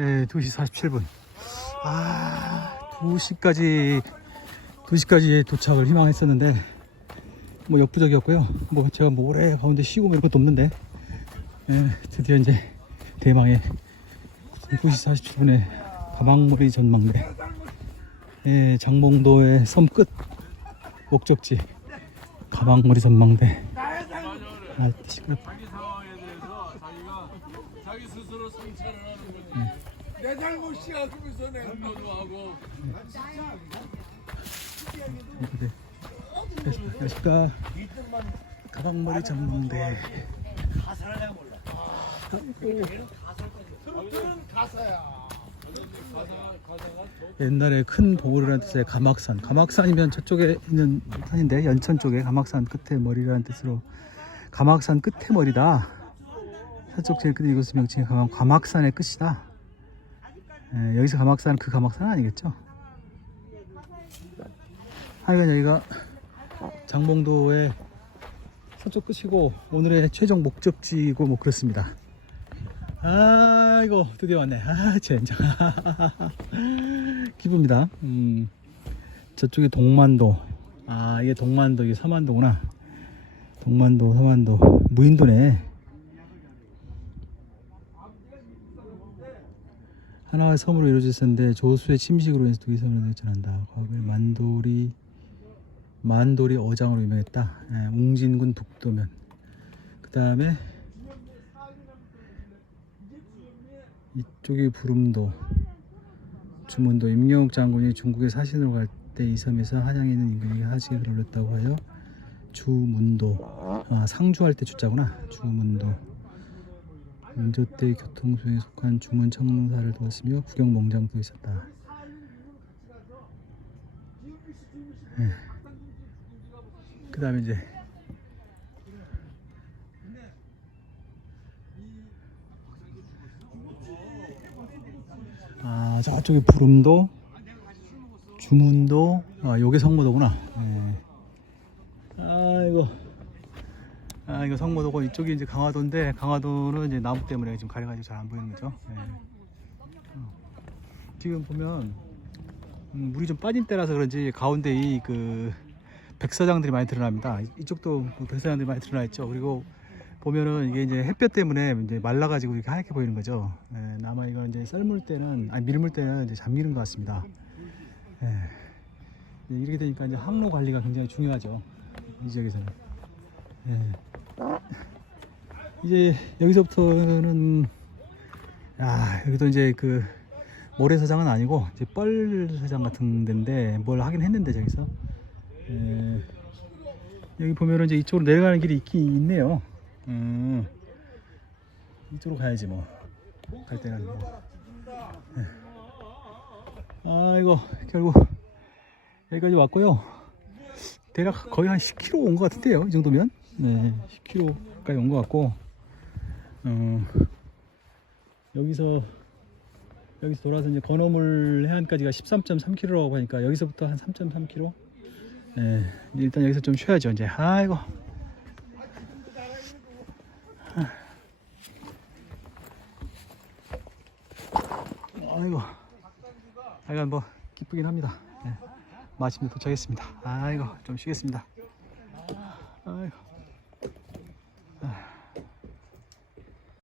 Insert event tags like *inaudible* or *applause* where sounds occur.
네, 2시 47분. 아, 2시까지, 2시까지 도착을 희망했었는데, 뭐 역부족이었고요. 뭐 제가 뭐 오래 가운데 쉬고 뭐 이런 것도 없는데, 예, 드디어 이제 대망의 2시 47분에 가방머리 전망대, 예, 장봉도의 섬 끝, 목적지, 가방머리 전망대. 아, 시끄럽. 자기 스스로 성찰을 하는 거지. 내 잘못이야 그러면서 내가 면도 하고 안녕하십니까. 가방머리 전망대. 옛날에 큰 보물이라는 뜻의 가막산. 가막산이면 저쪽에 있는 산인데 연천 쪽에 가막산 끝에 머리라는 뜻으로 가막산 끝에 머리다. 서쪽 제일 끝에 이곳의 명칭이 가막, 가막산의 끝이다. 예, 여기서 가막산 그 가막산 아니겠죠? 하여간 여기가 장봉도의 서쪽 끝이고 오늘의 최종 목적지이고 뭐 그렇습니다. 아 이거 드디어 왔네. 아 젠장. *laughs* 기쁩니다. 음, 저쪽이 동만도. 아 이게 동만도 이게 서만도구나. 동만도 서만도 무인도네. 하나의 섬으로 이루어져 있었는데 조수의 침식으로 인해서 두 개 섬으로 발전한다. 과거에 만돌이 만돌이 어장으로 유명했다. 예, 웅진군 북도면. 그 다음에 이쪽이 부름도, 주문도. 임영욱 장군이 중국에 사신으로 갈 때 이 섬에서 한양에 있는 임금에게 하직을 올렸다고 하여 주문도. 아, 상주할 때 주자구나. 주문도. 때 교통수에 속한 주문 청사를 두었으며 구경 몽장도 있었다. 그 다음에 이제 아 저쪽에 부름도 주문도 아 요게 성모도구나 예. 아 이거 아 이거 성모도고 이쪽이 이제 강화도인데 강화도는 이제 나무 때문에 지금 가려가지고 잘 안 보이는 거죠 예. 어. 지금 보면 음, 물이 좀 빠진 때라서 그런지 가운데 이 그 백사장들이 많이 드러납니다. 이- 이쪽도 그 백사장들이 많이 드러나 있죠. 그리고 보면은 이게 이제 햇볕 때문에 이제 말라가지고 이렇게 하얗게 보이는 거죠. 예, 아마 이건 이제 썰물 때는 아니 밀물 때는 이제 잠기는 것 같습니다. 예. 예, 이렇게 되니까 이제 항로 관리가 굉장히 중요하죠. 이 지역에서는. 예. 이제 여기서부터는 아 여기도 이제 그 모래사장은 아니고 이제 뻘사장 같은 데인데 뭘 하긴 했는데 저기서 예, 여기 보면은 이제 이쪽으로 내려가는 길이 있긴 있네요. 음, 이쪽으로 가야지 뭐. 갈 때는 뭐. 예. 아 이거 결국 여기까지 왔고요. 대략 거의 한 10km 온 것 같은데요. 이 정도면 네, 10km까지 온것 같고 어, 여기서 여기서 돌아서 이제 건어물 해안까지가 13.3km라고 하니까 여기서부터 한 3.3km. 예, 일단 여기서 좀 쉬어야죠 이제. 아이고. 아이고. 하여간 뭐 기쁘긴 합니다. 예, 마침내 도착했습니다. 아이고 좀 쉬겠습니다.